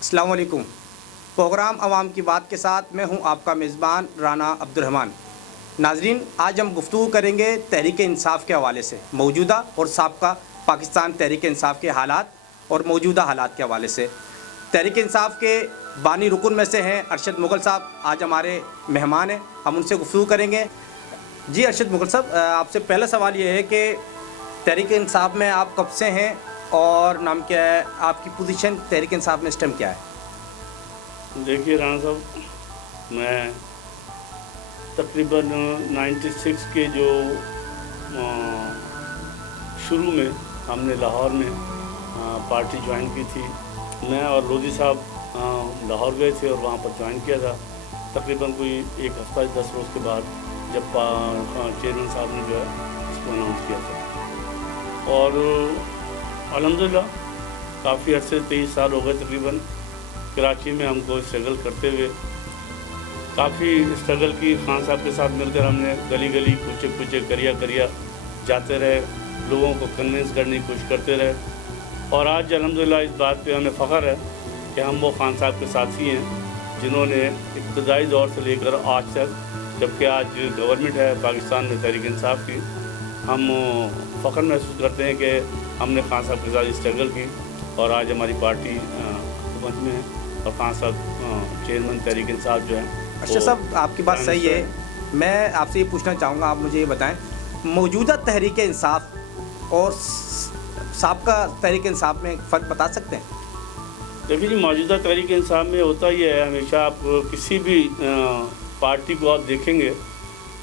السلام علیکم۔ پروگرام عوام کی بات کے ساتھ میں ہوں آپ کا میزبان رانا عبد الرحمن۔ ناظرین، آج ہم گفتگو کریں گے تحریک انصاف کے حوالے سے، موجودہ اور سابقہ پاکستان تحریک انصاف کے حالات اور موجودہ حالات کے حوالے سے۔ تحریک انصاف کے بانی رکن میں سے ہیں ارشد مغل صاحب، آج ہمارے مہمان ہیں، ہم ان سے گفتگو کریں گے۔ جی ارشد مغل صاحب، آپ سے پہلا سوال یہ ہے کہ تحریک انصاف میں آپ کب سے ہیں اور نام کیا ہے، آپ کی پوزیشن تحریک انصاف میں اس ٹائم کیا ہے؟ دیکھیے رانا صاحب، میں تقریباً 96 کے جو شروع میں ہم نے لاہور میں پارٹی جوائن کی تھی، میں اور لودھی صاحب لاہور گئے تھے اور وہاں پر جوائن کیا تھا۔ تقریباً کوئی ایک ہفتہ 10 روز کے بعد جب چیئرمین صاحب نے جو ہے اس کو اناؤنس کیا تھا، اور الحمدللہ کافی عرصے 23 سال ہو گئے تقریباً کراچی میں ہم کو اسٹرگل کرتے ہوئے۔ کافی اسٹرگل کی، خان صاحب کے ساتھ مل کر ہم نے گلی گلی کوچے کوچے کریا جاتے رہے، لوگوں کو کنونس کرنے کی کوشش کرتے رہے، اور آج الحمدللہ اس بات پہ ہمیں فخر ہے کہ ہم وہ خان صاحب کے ساتھی ہیں جنہوں نے ابتدائی دور سے لے کر آج تک، جبکہ آج گورنمنٹ ہے پاکستان میں تحریک انصاف کی، ہم فخر محسوس کرتے ہیں کہ ہم نے خان صاحب کے ساتھ اسٹرگل کی اور آج ہماری پارٹی حکومت میں ہے اور خان صاحب چیئرمین تحریک انصاف جو ہیں۔ ارشد صاحب، آپ کی بات صحیح ہے، میں آپ سے یہ پوچھنا چاہوں گا، آپ مجھے یہ بتائیں موجودہ تحریک انصاف اور سابقہ تحریک انصاف میں فرق بتا سکتے ہیں؟ دیکھیے جی، موجودہ تحریک انصاف میں ہوتا یہ ہے، ہمیشہ آپ کسی بھی پارٹی کو آپ دیکھیں گے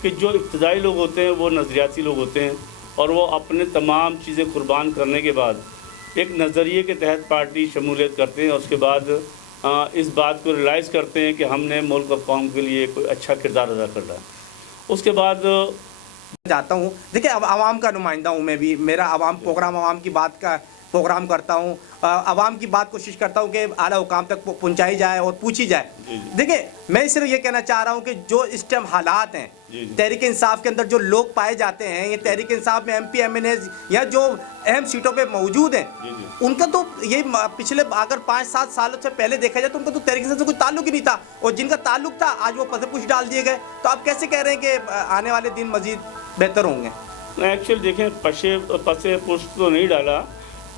کہ جو ابتدائی لوگ ہوتے ہیں وہ نظریاتی لوگ ہوتے ہیں، اور وہ اپنے تمام چیزیں قربان کرنے کے بعد ایک نظریے کے تحت پارٹی شمولیت کرتے ہیں، اور اس کے بعد اس بات کو ریلائز کرتے ہیں کہ ہم نے ملک اور قوم کے لیے کوئی اچھا کردار ادا کرنا ہے۔ اس کے بعد جاتا ہوں، دیکھیں عوام کا نمائندہ ہوں میں بھی، میرا عوام پروگرام عوام کی بات کا پروگرام کرتا ہوں، عوام کی بات کوشش کرتا ہوں کہ اعلیٰ حکام تک پہنچائی جائے اور پوچھی جائے۔ دیکھیں میں صرف یہ کہنا چاہ رہا ہوں کہ جو اس ٹائم حالات ہیں تحریک انصاف کے اندر، جو لوگ پائے جاتے ہیں، یہ تحریک انصاف میں M P M N As یا جو اہم سیٹوں پہ موجود ہیں، ان کا تو یہ پچھلے اگر 5-7 سالوں سے پہلے دیکھا جائے تو ان کا تو تحریک انصاف سے کوئی تعلق ہی نہیں تھا، اور جن کا تعلق تھا آج وہ پس پوچھ ڈال دیے گئے۔ تو آپ کیسے کہہ رہے ہیں کہ آنے والے دن مزید بہتر ہوں گے؟ ایکچوئل دیکھیں، پسے پشت تو نہیں ڈالا،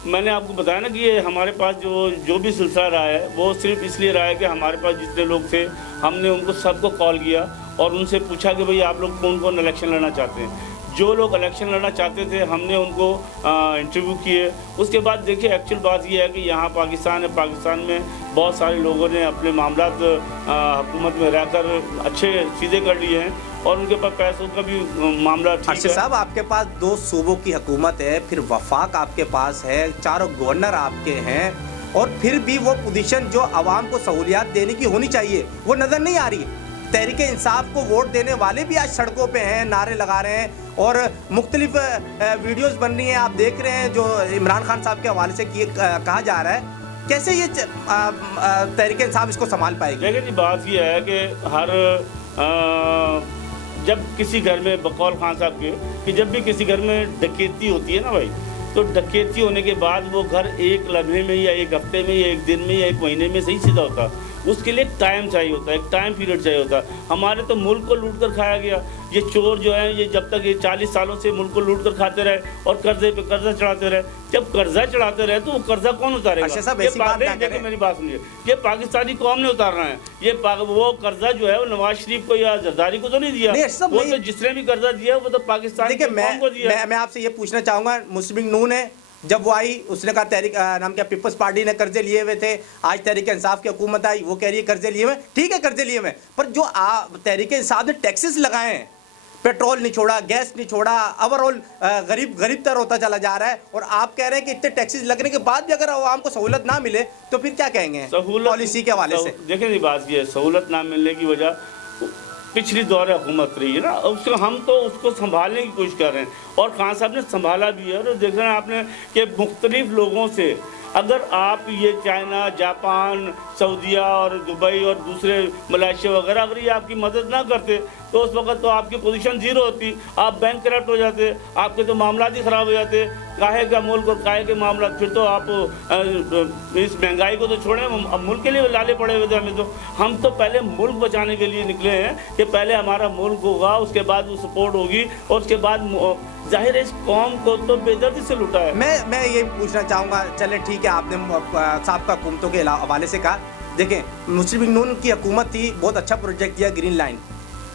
میں نے آپ کو بتایا نا کہ یہ ہمارے پاس جو بھی سلسلہ رہا ہے وہ صرف اس لیے رہا ہے کہ ہمارے پاس جتنے لوگ تھے ہم نے ان کو سب کو کال کیا اور ان سے پوچھا کہ بھئی آپ لوگ کون الیکشن لڑنا چاہتے ہیں۔ جو لوگ الیکشن لڑنا چاہتے تھے ہم نے ان کو انٹرویو کیے۔ اس کے بعد دیکھیے ایکچوئل بات یہ ہے کہ یہاں پاکستان ہے، پاکستان میں بہت سارے لوگوں نے اپنے معاملات حکومت میں رہ کر اچھے سیدھے کر لیے ہیں، اور ان کے پاس پیسوں کا بھی معاملہ ٹھیک ہے۔ ارشد صاحب، آپ کے پاس 2 صوبوں کی حکومت ہے، پھر وفاق آپ کے پاس ہے، 4 گورنر آپ کے ہیں، اور پھر بھی وہ پوزیشن جو عوام کو سہولیات دینے کی ہونی چاہیے وہ نظر نہیں آ رہی ہے۔ تحریک انصاف کو ووٹ دینے والے بھی آج سڑکوں پہ ہیں، نعرے لگا رہے ہیں، اور مختلف ویڈیوز بن رہی ہیں، آپ دیکھ رہے ہیں جو عمران خان صاحب کے حوالے سے کہا جا رہا ہے۔ کیسے یہ تحریک انصاف اس کو سنبھال پائے گی؟ دیکھیں جی، بات یہ ہے کہ جب کسی گھر میں، بقول خان صاحب کے، کہ جب بھی کسی گھر میں ڈکیتی ہوتی ہے نا بھائی، تو ڈکیتی ہونے کے بعد وہ گھر ایک لمحے میں یا ایک ہفتے میں یا ایک دن میں یا ایک مہینے میں صحیح سیدھا ہوتا، اس کے لیے ایک ٹائم چاہیے ہوتا ہے، ایک ٹائم پیریڈ چاہیے ہوتا ہے۔ ہمارے تو ملک کو لوٹ کر کھایا گیا، یہ چور جو ہیں یہ جب تک یہ 40 سالوں سے ملک کو لوٹ کر کھاتے رہے اور قرضے پہ قرضہ چڑھاتے رہے۔ جب قرضہ چڑھاتے رہے تو وہ قرضہ کون اتارے گا؟ دیکھیں میری بات سنیے، یہ پاکستانی قوم نے اتارنا ہے۔ یہ وہ قرضہ جو ہے وہ نواز شریف کو یا زرداری کو تو نہیں دیا، وہ تو جس نے بھی قرضہ دیا وہ تو پاکستان کی قوم کو دیا۔ میں آپ سے یہ پوچھنا چاہوں گا، مسلم لیگ نون ہے جب وہ آئی، اس نے کہا تحریک نام کیا پیپلز پارٹی نے قرضے لیے ہوئے تھے، آج تحریک انصاف کی حکومت آئی وہ کہہ رہی ہے قرضے لیے ہوئے، ٹھیک ہے قرضے لیے ہوئے، پر جو تحریک انصاف نے ٹیکسز لگائے ہیں، پیٹرول نہیں چھوڑا، گیس نہیں چھوڑا، اوورآل غریب تر ہوتا چلا جا رہا ہے، اور آپ کہہ رہے ہیں کہ اتنے ٹیکسز لگنے کے بعد بھی اگر عوام کو سہولت نہ ملے تو پھر کیا کہیں گے پالیسی کے حوالے سے؟ دیکھیں یہ بات یہ ہے، سہولت نہ ملنے کی وجہ پچھلی دور حکومت رہی ہے نا، ہم تو اس کو سنبھالنے کی کوشش کر رہے ہیں، اور خان صاحب نے سنبھالا بھی ہے۔ اور دیکھ رہے ہیں آپ نے کہ مختلف لوگوں سے، اگر آپ یہ چائنا، جاپان، سعودیہ اور دبئی اور دوسرے ملائیشیا وغیرہ اگر یہ آپ کی مدد نہ کرتے تو اس وقت تو آپ کی پوزیشن زیرو ہوتی, آپ بینک کرپٹ ہو جاتے, آپ کے تو معاملات ہی خراب ہو جاتے. کاہے کا ملک اور کاہے کے معاملات, پھر تو آپ اس مہنگائی کو تو چھوڑیں, اب ملک کے لیے لالے پڑے ہوئے تھے ہمیں. تو ہم تو پہلے ملک بچانے کے لیے نکلے ہیں کہ پہلے ہمارا ملک ہوگا, اس کے بعد وہ سپورٹ ہوگی, اور اس کے بعد ظاہر ہے اس قوم کو تو بے دردی سے لوٹا ہے. میں یہ پوچھنا چاہوں گا, چلیں ٹھیک ہے, آپ نے سابقہ حکومتوں کے حوالے سے کہا. دیکھیں مسلم لیگ نون کی حکومت تھی, بہت اچھا پروجیکٹ دیا گرین لائن,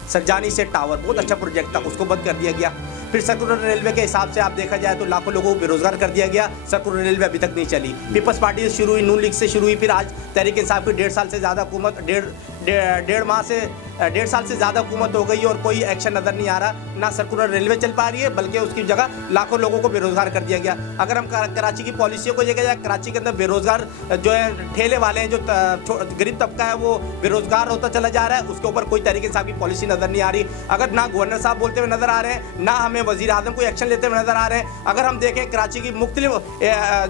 سرجانی سے ٹاور, بہت اچھا پروجیکٹ تھا, اس کو بند کر دیا گیا. پھر سرکولر ریلوے کے حساب سے آپ دیکھا جائے تو لاکھوں لوگوں کو بے روزگار کر دیا گیا, سرکولر ریلوے ابھی تک نہیں چلی. پیپلز پارٹی سے شروع ہوئی, نون لیگ سے شروع ہوئی, پھر آج تحریک انصاف کی 1.5 سال سے زیادہ حکومت, 1.5 سال سے زیادہ حکومت ہو گئی اور کوئی ایکشن نظر نہیں آ رہا. نہ سرکولر ریلوے چل پا رہی ہے, بلکہ اس کی جگہ لاکھوں لوگوں کو بے روزگار کر دیا گیا. اگر ہم کراچی کی پالیسیوں کو دیکھا جائے, کراچی کے اندر بے روزگار جو ہے ٹھیلے والے ہیں, جو غریب طبقہ ہے وہ بے روزگار ہوتا چلا جا رہا ہے, اس کے اوپر کوئی تحریک انصاف کی پالیسی نظر نہیں آ رہی. اگر نہ گورنر صاحب بولتے ہوئے نظر آ رہے ہیں, نہ ہمیں وزیر اعظم کوئی ایکشن لیتے ہوئے نظر آ رہے ہیں. اگر ہم دیکھیں کراچی کی مختلف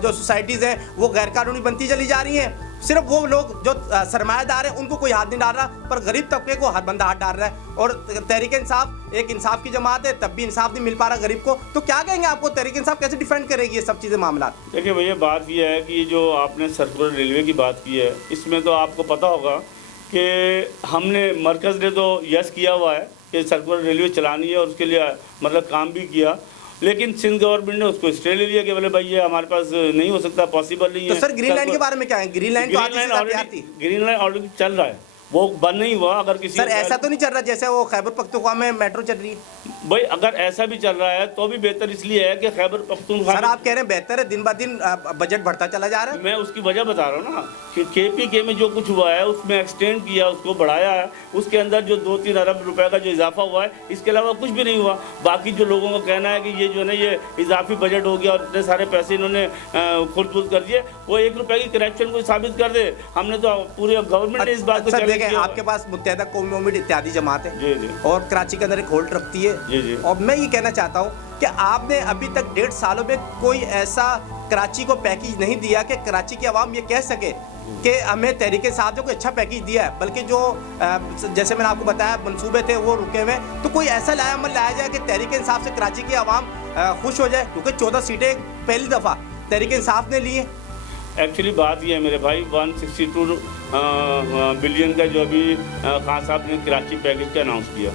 جو سوسائٹیز ہیں وہ غیر قانونی بنتی چلی جا رہی ہیں. صرف وہ لوگ جو سرمایہ دار ہیں ان کو کوئی ہاتھ نہیں ڈال رہا, پر غریب طبقے کو ہر بندہ ہاتھ ڈال رہا ہے. اور تحریک انصاف ایک انصاف کی جماعت ہے, تب بھی انصاف نہیں مل پا رہا غریب کو. تو کیا کہیں گے آپ کو, تحریک انصاف کیسے ڈیفینڈ کرے گی یہ سب چیزیں معاملات؟ دیکھیں بھیا, بات یہ ہے کہ جو آپ نے سرکولر ریلوے کی بات کی ہے, اس میں تو آپ کو پتہ ہوگا کہ ہم نے, مرکز نے تو یس کیا ہوا ہے کہ سرکولر ریلوے چلانی ہے, اور اس کے لیے مطلب کام بھی کیا, لیکن سندھ گورنمنٹ نے اس کو اسٹے لے لیا کہ بولے بھائی یہ ہمارے پاس نہیں ہو سکتا, پاسبل نہیں ہے. تو سر گرین لائن کے بارے میں کیا ہے؟ گرین لائن تو آج سے تیار تھی, گرین لائن آلریڈی چل رہا ہے, وہ بند نہیں ہوا. اگر کسی سر ایسا تو نہیں چل رہا جیسے وہ خیبر پختونخوا میں میٹرو چل رہی ہے؟ بھائی اگر ایسا بھی چل رہا ہے تو بھی بہتر اس لیے ہے کہ خیبر پختونخوا, سر آپ کہہ رہے ہیں بہتر ہے, دن بہ دن بجٹ بڑھتا چلا جا رہا ہے. میں اس کی وجہ بتا رہا ہوں نا کہ KPK میں جو کچھ ہوا ہے اس میں ایکسٹینڈ کیا, اس کو بڑھایا ہے, اس کے اندر جو 2-3 ارب روپے کا جو اضافہ ہوا ہے, اس کے علاوہ کچھ بھی نہیں ہوا. باقی جو لوگوں کا کہنا ہے کہ یہ جو ہے نا یہ اضافی بجٹ ہو گیا اور اتنے سارے پیسے انہوں نے خود کر دیے, وہ 1 روپے کی کرپشن کو ثابت کر دے. ہم نے تو پورے گورنمنٹ نے اس بات کو چیلنج کیا. آپ کے پاس متحدہ قومی امید اتحادی جماعت ہے اور کراچی کے اندر ایک ہولڈ رکھتی ہے, اور میں یہ کہنا چاہتا ہوں کہ آپ نے ابھی تک 1.5 سالوں میں کوئی ایسا کراچی کو پیکیج نہیں دیا کہ کراچی کی عوام یہ کہہ سکے کہ ہمیں تحریک انصاف نے کوئی اچھا پیکیج دیا ہے. بلکہ جو جیسے میں نے آپ کو بتایا منصوبے تھے وہ رکے ہوئے, تو کوئی ایسا عمل لایا جائے کہ تحریک انصاف سے کراچی کی عوام خوش ہو جائے, کیونکہ 14 سیٹیں پہلی دفعہ تحریک انصاف نے لی ہیں. ایکچولی بات یہ ہے میرے بھائی, 162 بلین کا جو ابھی خان صاحب نے کراچی پیکیج کا اناؤنس کیا,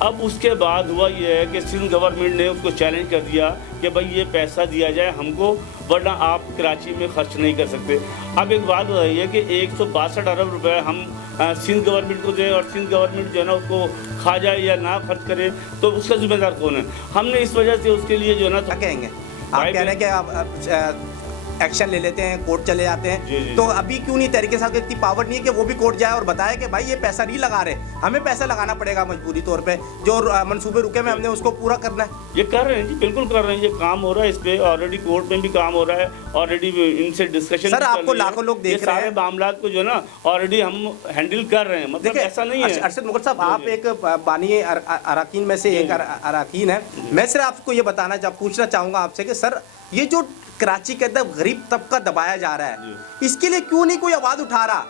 اب اس کے بعد ہوا یہ ہے کہ سندھ گورنمنٹ نے اس کو چیلنج کر دیا کہ بھائی یہ پیسہ دیا جائے ہم کو, ورنہ آپ کراچی میں خرچ نہیں کر سکتے. اب ایک بات ہو رہی ہے کہ 162 ارب روپے ہم سندھ گورنمنٹ کو دیں, اور سندھ گورنمنٹ جو ہے نا اس کو کھا جائے یا نہ خرچ کرے, تو اس کا ذمہ دار کون ہے؟ ہم نے اس وجہ سے اس کے لیے جو ہے نا, کیا کہیں گے آپ, کہہ رہے ہیں کہ آپ ایکشن لے لیتے ہیں, کورٹ چلے جاتے ہیں, تو ابھی کیوں نہیں تحریک انصاف کی اتنی پاور نہیں ہے کہ وہ بھی کورٹ جائے اور بتائے کہ بھائی یہ پیسہ نہیں لگا رہے, ہمیں پیسہ لگانا پڑے گا مجبوری طور پہ, جو منصوبے رکے میں ہم نے اس کو پورا کرنا ہے. یہ کر رہے ہیں جی, بالکل کر رہے ہیں, یہ کام ہو رہا ہے, اس پہ آلریڈی کورٹ میں بھی کام ہو رہا ہے, آلریڈی ان سے ڈسکشن. سر آپ کو لاکھوں لوگ دیکھ رہے ہیں, معاملات کو جو ہے نا آلریڈی ہم ہینڈل کر رہے ہیں, مطلب ایسا نہیں ہے. ارشد مغل صاحب آپ ایک بانی اراکین میں سے ایک اراکین ہے, میں صرف آپ کو یہ پوچھنا چاہوں گا آپ سے کہ سر یہ جو کراچی کے اندر غریب طبقہ دبایا جا رہا ہے, اس کے لیے کیوں نہیں کوئی آواز اٹھا رہا؟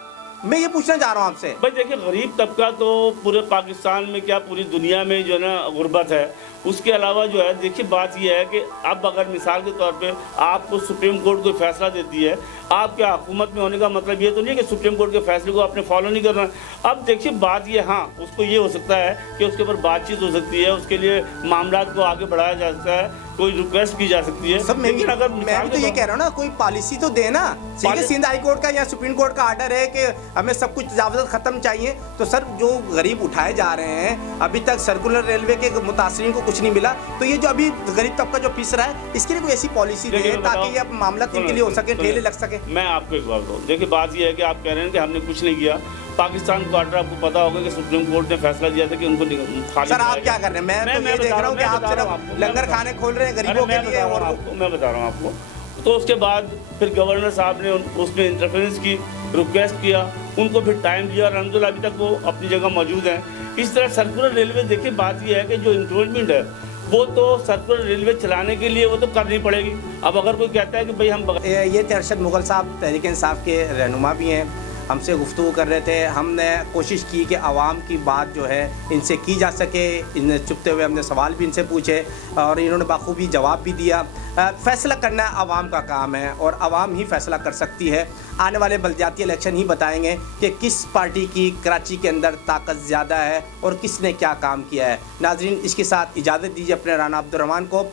میں یہ پوچھنا چاہ رہا ہوں آپ سے. بھائی دیکھیں, غریب طبقہ تو پورے پاکستان میں کیا پوری دنیا میں جو ہے نا غربت ہے. اس کے علاوہ جو ہے دیکھیے بات یہ ہے کہ اب اگر مثال کے طور پہ آپ کو سپریم کورٹ کوئی فیصلہ دیتی ہے, آپ کیا حکومت میں ہونے کا مطلب یہ تو نہیں ہے کہ سپریم کورٹ کے فیصلے کو آپ نے فالو نہیں کرنا. اب دیکھیے بات یہ, ہاں اس کو یہ ہو سکتا ہے کہ اس کے اوپر بات چیت ہو سکتی ہے, اس کے لیے معاملات کو آگے بڑھایا جا سکتا ہے, کوئی ریکویسٹ کی جا سکتی ہے. لیکن اگر میں بھی تو یہ کہہ رہا ہوں نا, کوئی پالیسی تو دے نا. سندھ ہائی کورٹ کا یا سپریم کورٹ کا آرڈر ہے کہ ہمیں سب کچھ تجاوزات ختم چاہیے, تو سر جو غریب اٹھائے جا رہے ہیں, ابھی تک سرکولر ریلوے کے متاثرین کو کچھ نہیں ملا, تو یہ جو ابھی غریب طبقہ جو پس رہا ہے اس کے لیے کوئی ایسی پالیسی دے تاکہ یہ معاملات ان کے لیے ہو سکے, ٹھیلے لگ سکے. میں آپ کو ایک بات بتاؤں, دیکھیے بات یہ ہے کہ آپ کہہ رہے ہیں کہ ہم نے کچھ نہیں کیا. پاکستان کوارٹر آپ کو پتا ہوگا کہ سپریم کورٹ نے فیصلہ دیا تھا کہ ان کو خالی. سر آپ کیا کر رہے ہیں؟ میں تو یہ دیکھ رہا ہوں کہ آپ صرف لنگر کھانے کھول رہے ہیں غریبوں کے لیے. اور میں بتا رہا ہوں آپ کو, تو اس کے بعد پھر گورنر صاحب نے اس میں انٹرفیرنس کی, ریکویسٹ کیا, ان کو پھر ٹائم دیا, اور الحمدللہ ابھی تک وہ اپنی جگہ موجود ہیں. اس طرح سرکولر ریلوے, دیکھیے بات یہ ہے کہ جو انکروچمنٹ ہے وہ تو سرکولر ریلوے چلانے کے لیے وہ تو کرنی پڑے گی. اب اگر کوئی کہتا ہے کہ بھئی ہم یہ ارشد مغل صاحب تحریک انصاف کے رہنما بھی ہیں, ہم سے گفتگو کر رہے تھے. ہم نے کوشش کی کہ عوام کی بات جو ہے ان سے کی جا سکے. ان چپتے ہوئے ہم نے سوال بھی ان سے پوچھے اور انہوں نے بخوبی جواب بھی دیا. فیصلہ کرنا عوام کا کام ہے اور عوام ہی فیصلہ کر سکتی ہے. آنے والے بلدیاتی الیکشن ہی بتائیں گے کہ کس پارٹی کی کراچی کے اندر طاقت زیادہ ہے اور کس نے کیا کام کیا ہے. ناظرین اس کے ساتھ اجازت دیجیے اپنے رانا عبدالرحمن کو.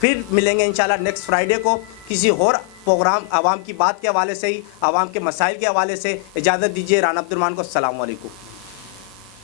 پھر ملیں گے انشاءاللہ نیکسٹ فرائیڈے کو کسی اور پروگرام عوام کی بات کے حوالے سے ہی, عوام کے مسائل کے حوالے سے. اجازت دیجیے رانا عبدالرحمن کو. السلام علیکم.